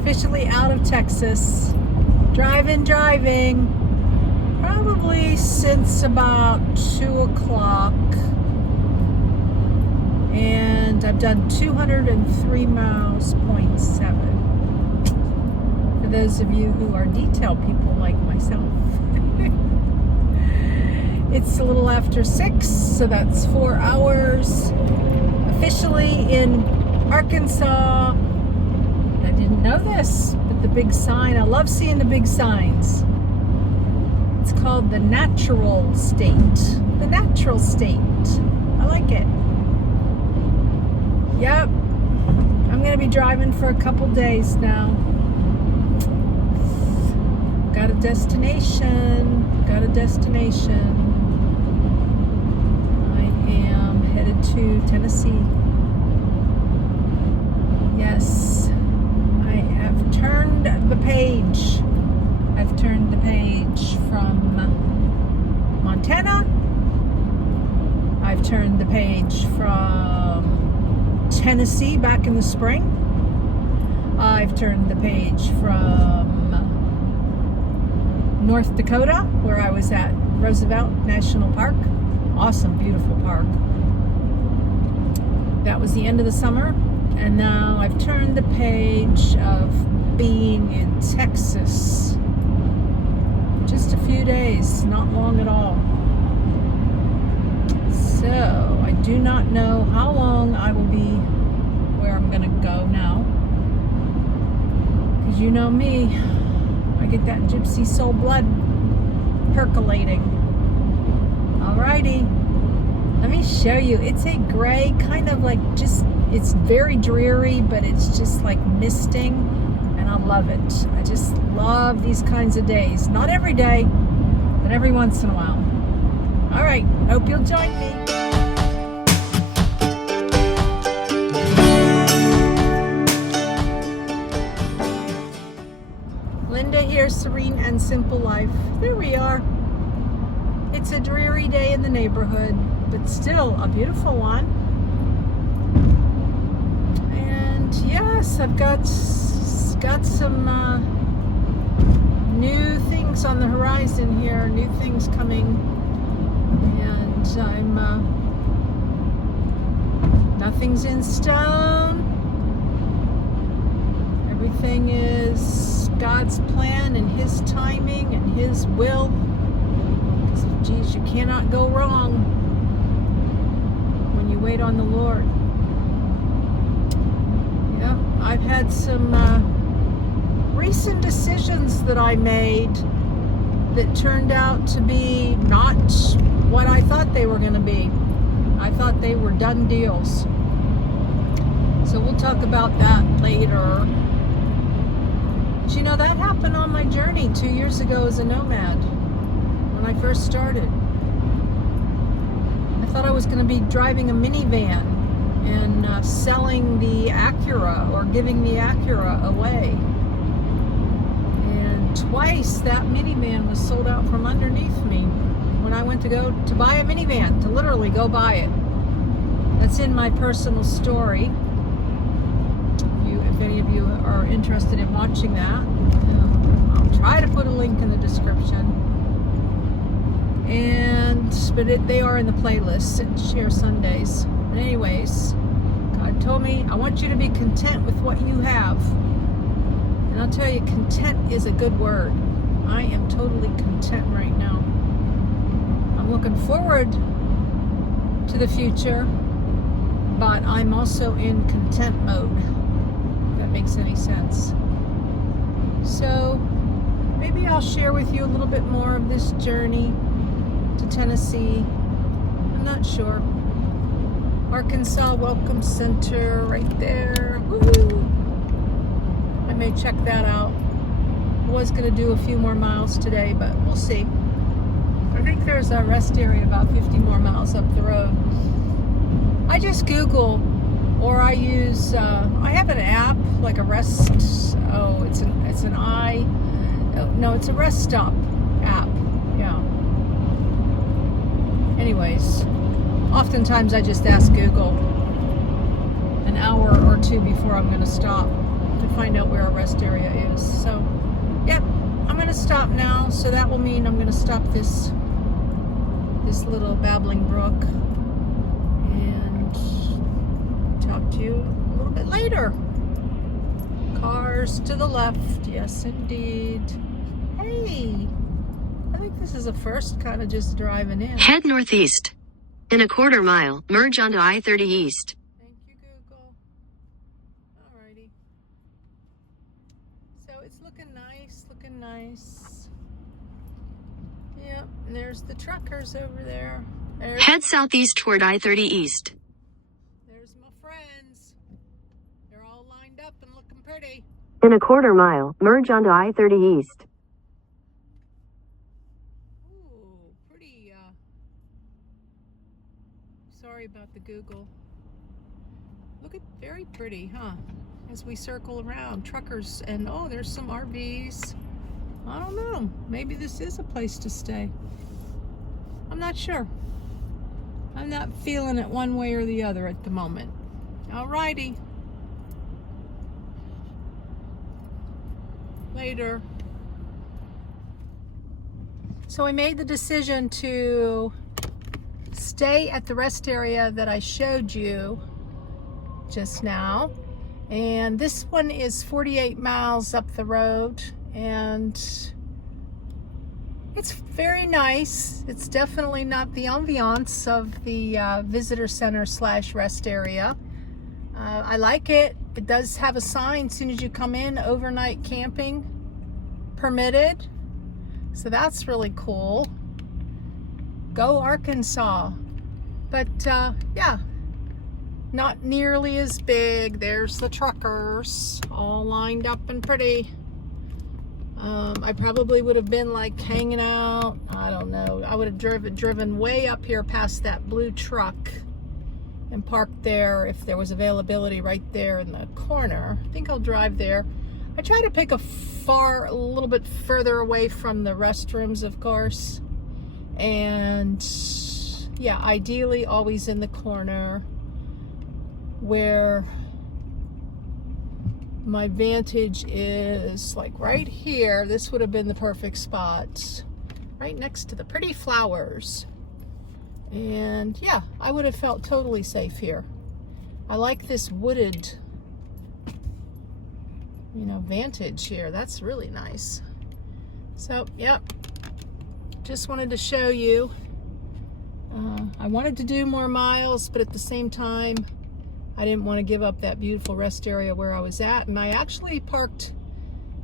Officially out of Texas. Driving. Probably since about 2 o'clock. And I've done 203 miles, 0.7. For those of you who are detail people like myself. It's a little after 6, so that's 4 hours. Officially in Arkansas. I didn't know this, but the big sign, I love seeing the big signs. It's called the natural state. The natural state. I like it. Yep. I'm going to be driving for a couple days now. Got a destination. I am headed to Tennessee. Yes. I have turned the page. I've turned the page from Montana. I've turned the page from Tennessee back in the spring. I've turned the page from North Dakota, where I was at Roosevelt National Park. Awesome, beautiful park. That was the end of the summer. And now I've turned the page of being in Texas. Just a few days, not long at all. So I do not know how long I will be where I'm going to go now. Because you know me, I get that gypsy soul blood percolating. Alrighty, let me show you. It's a gray, kind of like just, it's very dreary, but it's just like misting, and I love it. I just love these kinds of days. Not every day, but every once in a while. Alright, hope you'll join me. Linda here, Serene and Simple Life. There we are. It's a dreary day in the neighborhood, but still a beautiful one. And yes, I've got some new things on the horizon here, new things coming, and nothing's in stone. Everything is God's plan and His timing and His will. Geez, you cannot go wrong when you wait on the Lord. Yep, I've had some recent decisions that I made that turned out to be not what I thought they were going to be. I thought they were done deals. So we'll talk about that later. But you know, that happened on my journey 2 years ago as a nomad. When I first started, I thought I was going to be driving a minivan and selling the Acura or giving the Acura away. And twice that minivan was sold out from underneath me when I went to go to buy a minivan, to literally go buy it. That's in my personal story. If any of you are interested in watching that, I'll try to put a link in the description. But they are in the playlist at Share Sundays. But anyways, God told me, I want you to be content with what you have. And I'll tell you, content is a good word. I am totally content right now. I'm looking forward to the future, but I'm also in content mode, if that makes any sense. So maybe I'll share with you a little bit more of this journey to Tennessee. I'm not sure. Arkansas Welcome Center right there. Woo-hoo. I may check that out. I was going to do a few more miles today, but we'll see. I think there's a rest area about 50 more miles up the road. I just Google, or I use, I have an app, like a rest, it's a rest stop app, yeah. Anyways, oftentimes I just ask Google an hour or two before I'm going to stop. to find out where our rest area is. So, yep, I'm going to stop now. So that will mean I'm going to stop this little babbling brook and talk to you a little bit later. Cars to the left, yes indeed. Hey, I think this is a first, kind of just driving in. Head northeast. In a quarter mile, merge onto I-30 East. Thank you, Google. Alrighty. So it's looking nice, looking nice. Yep, and there's the truckers over there. Head southeast toward I-30 East. There's my friends. They're all lined up and looking pretty. In a quarter mile, merge onto I-30 East. Ooh, pretty, sorry about the Google. Look at, very pretty, huh? As we circle around, truckers, and oh, there's some RVs. I don't know, maybe this is a place to stay. I'm not sure. I'm not feeling it one way or the other at the moment. Alrighty. Later. So I made the decision to stay at the rest area that I showed you just now. And this one is 48 miles up the road, and it's very nice. It's definitely not the ambiance of the visitor center / rest area. I like it. It does have a sign as soon as you come in, overnight camping permitted. So that's really cool. Go Arkansas. But yeah, not nearly as big. There's the truckers all lined up and pretty. I probably would have been like hanging out. I don't know. I would have driven way up here past that blue truck and parked there if there was availability right there in the corner. I think I'll drive there. I try to pick a little bit further away from the restrooms, of course. And yeah, ideally always in the corner where my vantage is, like right here. This would have been the perfect spot, right next to the pretty flowers. And yeah, I would have felt totally safe here. I like this wooded, you know, vantage here. That's really nice. So, yep, just wanted to show you. I wanted to do more miles, but at the same time, I didn't want to give up that beautiful rest area where I was at. And I actually parked,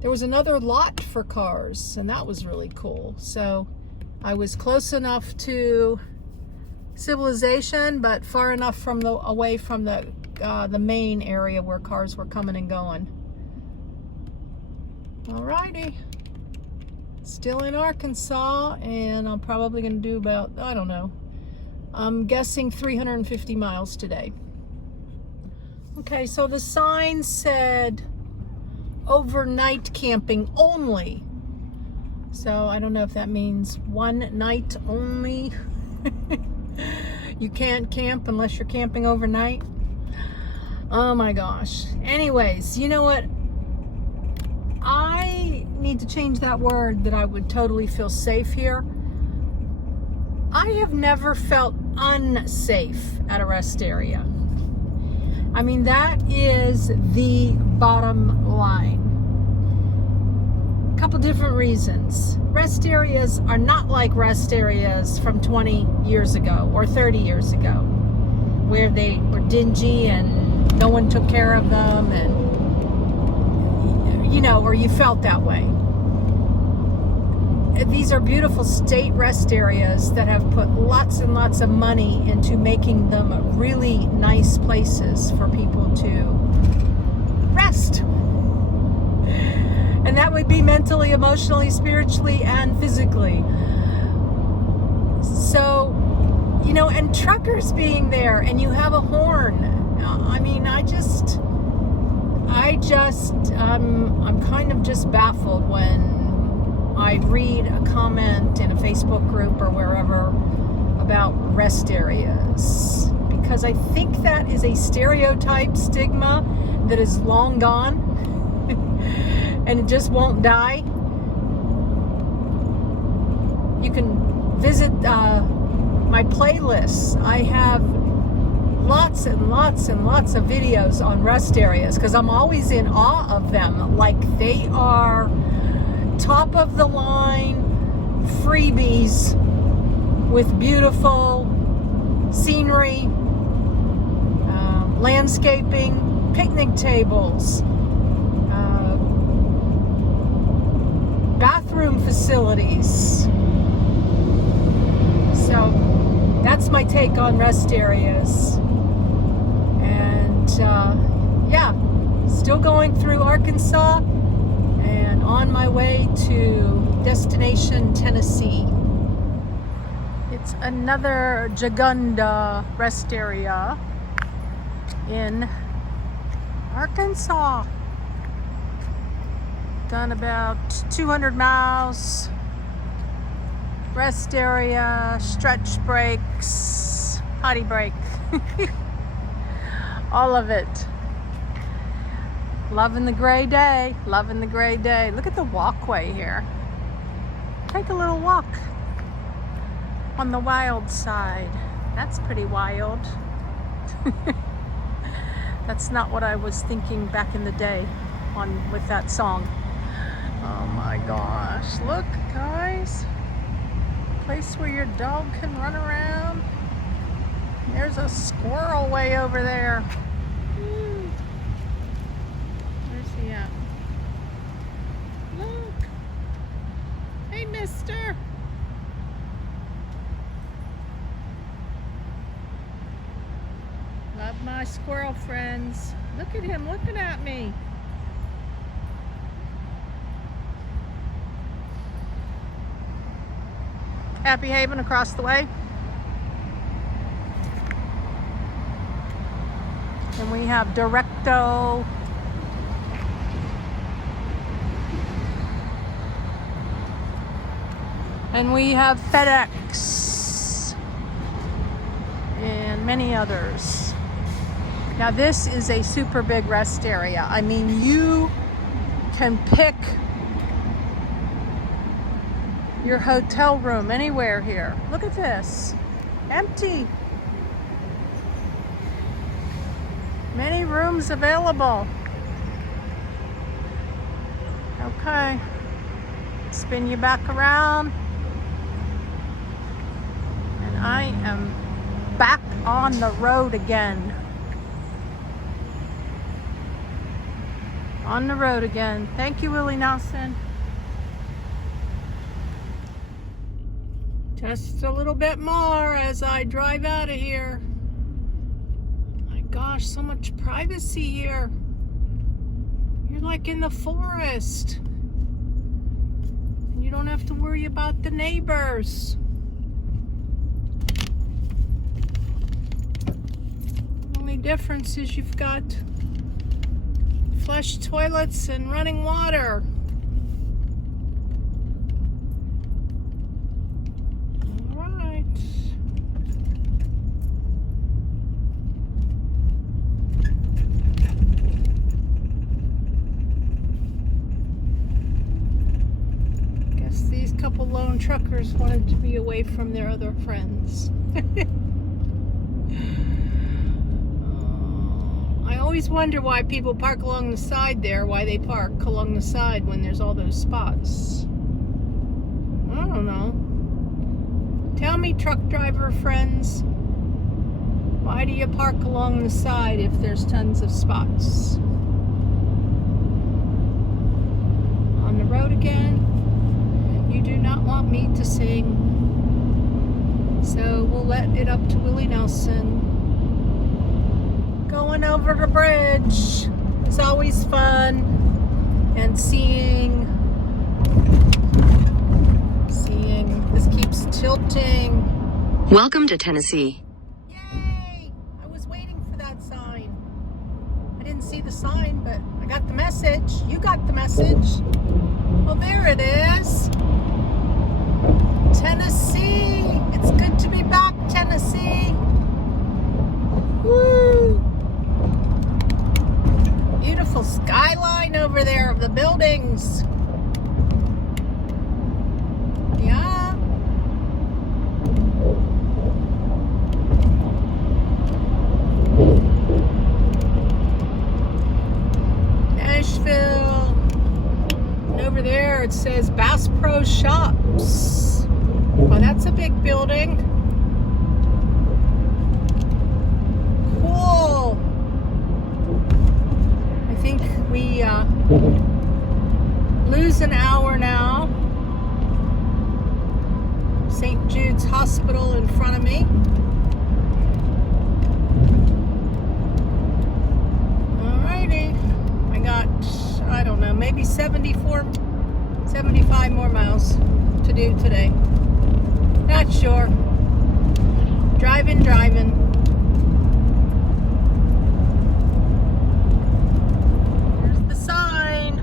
there was another lot for cars, and that was really cool. So I was close enough to civilization, but far enough from away from the main area where cars were coming and going. Alrighty, still in Arkansas, and I'm probably gonna do about, I don't know, I'm guessing 350 miles today. Okay, so the sign said overnight camping only. So I don't know if that means one night only. You can't camp unless you're camping overnight. Oh my gosh. Anyways, you know what? I need to change that word, that I would totally feel safe here. I have never felt unsafe at a rest area. I mean, that is the bottom line. A couple different reasons. Rest areas are not like rest areas from 20 years ago or 30 years ago, where they were dingy and no one took care of them, and you know, or you felt that way. These are beautiful state rest areas that have put lots and lots of money into making them really nice places for people to rest. And that would be mentally, emotionally, spiritually, and physically. So, you know, and truckers being there, and you have a horn. I mean, I'm kind of just baffled when I read a comment in a Facebook group or wherever about rest areas, because I think that is a stereotype, stigma that is long gone. and it just won't die. You can visit my playlists. I have lots and lots and lots of videos on rest areas because I'm always in awe of them. Like they are top of the line freebies with beautiful scenery, landscaping, picnic tables, bathroom facilities. So that's my take on rest areas. And yeah, still going through Arkansas and on my way to destination Tennessee. It's another Jagunda rest area in Arkansas. Done about 200 miles. Rest area, stretch breaks, potty break. All of it. Loving the gray day, loving the gray day. Look at the walkway here. Take a little walk on the wild side. That's pretty wild. That's not what I was thinking back in the day with that song. Oh my gosh, look guys. Place where your dog can run around. There's a squirrel way over there. Where's he at? Look. Hey, mister. Love my squirrel friends. Look at him looking at me. Happy Haven across the way. And we have Directo. And we have FedEx. And many others. Now this is a super big rest area. I mean, you can pick your hotel room anywhere here. Look at this. Empty. Many rooms available. Okay. Spin you back around. And I am back on the road again. On the road again. Thank you, Willie Nelson. Just a little bit more as I drive out of here. My gosh, so much privacy here. You're like in the forest. And you don't have to worry about the neighbors. The only difference is you've got flush toilets and running water. Couple lone truckers wanted to be away from their other friends. I always wonder why people park along the side there, why they park along the side when there's all those spots. I don't know. Tell me, truck driver friends, why do you park along the side if there's tons of spots? On the road again. You do not want me to sing, so we'll let it up to Willie Nelson. Going over the bridge is always fun, and seeing this keeps tilting. Welcome to Tennessee. Yay! I was waiting for that sign. I didn't see the sign, but I got the message. You got the message. Well, there it is. Tennessee. It's good to be back, Tennessee. Woo! Beautiful skyline over there of the building. buildings. Yeah. Nashville. And over there it says Bass Pro Shops. Well, that's a big building. Cool. I think we lose an hour now. St. Jude's Hospital in front of me. Alrighty. I got, I don't know, maybe 75 more miles to do today. Not sure. Driving. Here's the sign.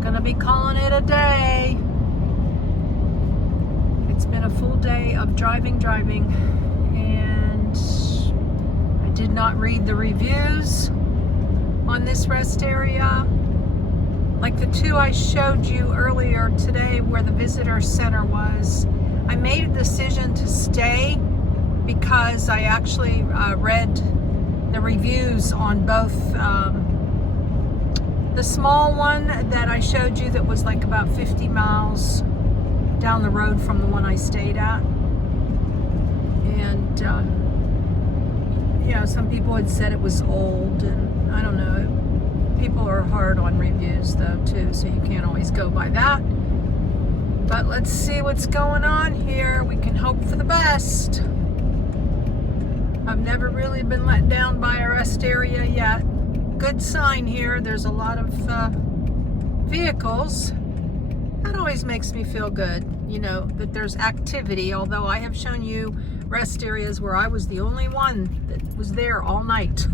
Gonna be calling it a day. It's been a full day of driving, and I did not read the reviews on this rest area. Like the two I showed you earlier today where the visitor center was, I made a decision to stay because I actually read the reviews on both the small one that I showed you that was like about 50 miles down the road from the one I stayed at. And you know, some people had said it was old, and I don't know. People are hard on reviews though too, so you can't always go by that. But let's see what's going on here. We can hope for the best. I've never really been let down by a rest area yet. Good sign here. There's a lot of vehicles. That always makes me feel good, you know, that there's activity, although I have shown you rest areas where I was the only one that was there all night.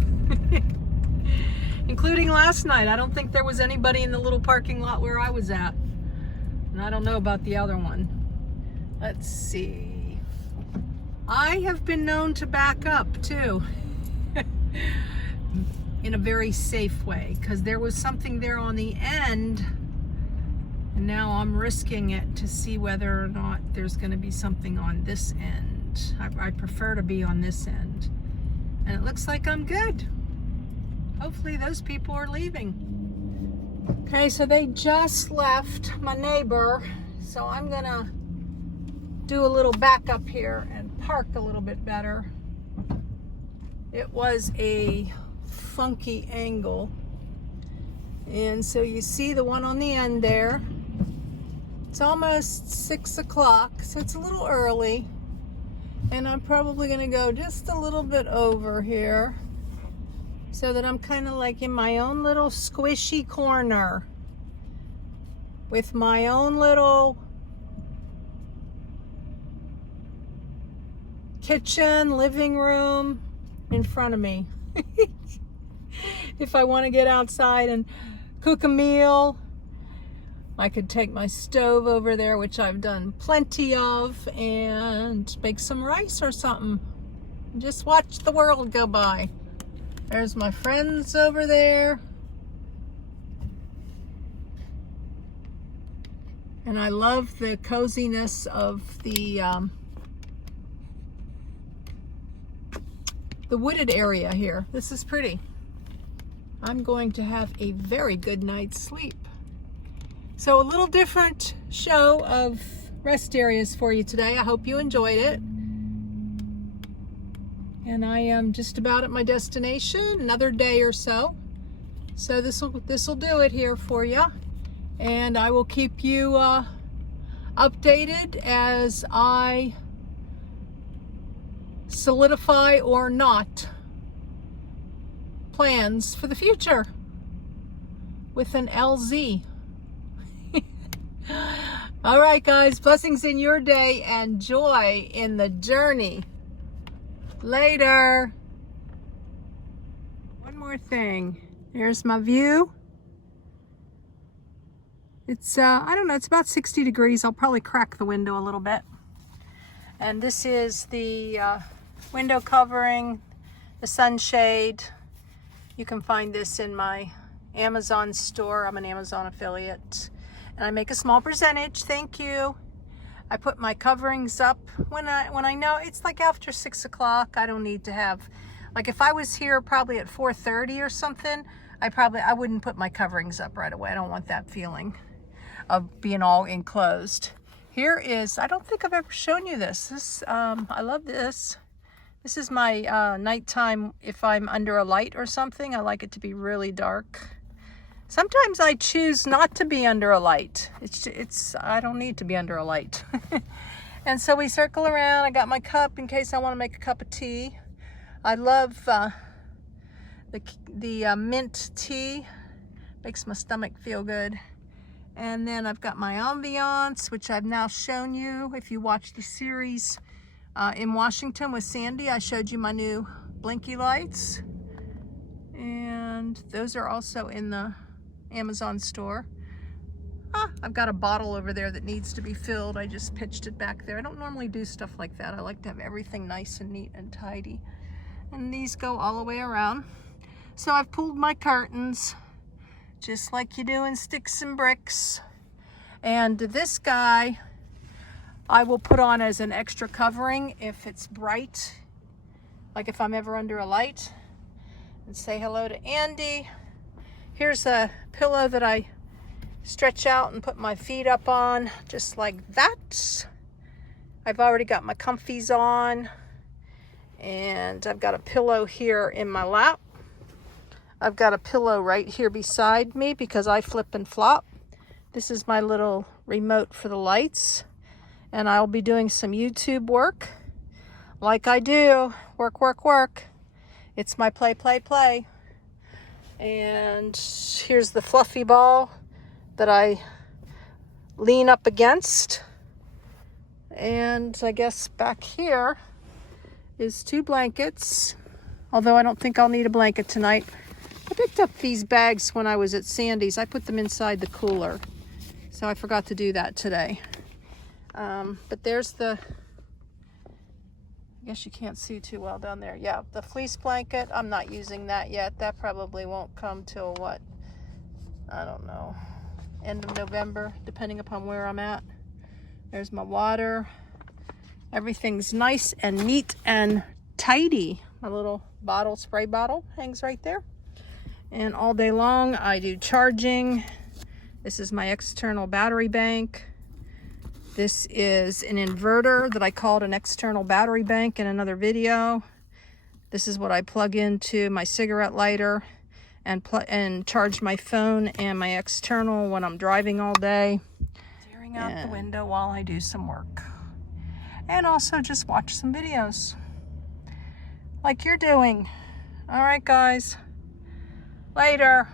Including last night. I don't think there was anybody in the little parking lot where I was at. And I don't know about the other one. Let's see. I have been known to back up too. In a very safe way, because there was something there on the end, and now I'm risking it to see whether or not there's going to be something on this end. I prefer to be on this end. And it looks like I'm good. Hopefully those people are leaving. Okay, so they just left, my neighbor, so I'm gonna do a little backup here and park a little bit better. It was a funky angle, and so you see the one on the end there. It's almost 6 o'clock, so it's a little early, and I'm probably gonna go just a little bit over here so that I'm kind of like in my own little squishy corner with my own little kitchen, living room in front of me. If I want to get outside and cook a meal, I could take my stove over there, which I've done plenty of, and make some rice or something. Just watch the world go by. There's my friends over there. And I love the coziness of the wooded area here. This is pretty. I'm going to have a very good night's sleep. So a little different show of rest areas for you today. I hope you enjoyed it. And I am just about at my destination, another day or so. So this will do it here for you. And I will keep you updated as I solidify or not plans for the future with an LZ. All right, guys, blessings in your day and joy in the journey. Later. One more thing. Here's my view. It's, I don't know, it's about 60 degrees. I'll probably crack the window a little bit. And this is the window covering, the sunshade. You can find this in my Amazon store. I'm an Amazon affiliate. And I make a small percentage. Thank you. I put my coverings up when I know it's like after 6 o'clock. I don't need to have, like if I was here probably at 4:30 or something, I wouldn't put my coverings up right away. I don't want that feeling of being all enclosed. Here is, I don't think I've ever shown you this. I love this. This is my nighttime if I'm under a light or something. I like it to be really dark. Sometimes I choose not to be under a light. I don't need to be under a light. And so we circle around. I got my cup in case I want to make a cup of tea. I love the mint tea. Makes my stomach feel good. And then I've got my ambiance, which I've now shown you. If you watch the series in Washington with Sandy, I showed you my new blinky lights. And those are also in the Amazon store. I've got a bottle over there that needs to be filled. I just pitched it back there. I don't normally do stuff like that. I like to have everything nice and neat and tidy. And these go all the way around. So I've pulled my curtains, just like you do in Sticks and Bricks. And this guy, I will put on as an extra covering if it's bright, like if I'm ever under a light. And say hello to Andy. Here's a pillow that I stretch out and put my feet up on, just like that. I've already got my comfies on, and I've got a pillow here in my lap. I've got a pillow right here beside me because I flip and flop. This is my little remote for the lights, and I'll be doing some YouTube work like I do. Work, work, work. It's my play, play, play. And here's the fluffy ball that I lean up against. And I guess back here is 2 blankets, although I don't think I'll need a blanket tonight. I picked up these bags when I was at Sandy's. I put them inside the cooler, so I forgot to do that today. But there's the, I guess you can't see too well down there. Yeah, the fleece blanket. I'm not using that yet. That probably won't come till what? I don't know. End of November, depending upon where I'm at. There's my water. Everything's nice and neat and tidy. My little bottle, spray bottle, hangs right there. And all day long, I do charging. This is my external battery bank. This is an inverter that I called an external battery bank in another video. This is what I plug into my cigarette lighter and charge my phone and my external when I'm driving all day. Staring out the window while I do some work. And also just watch some videos like you're doing. All right, guys. Later.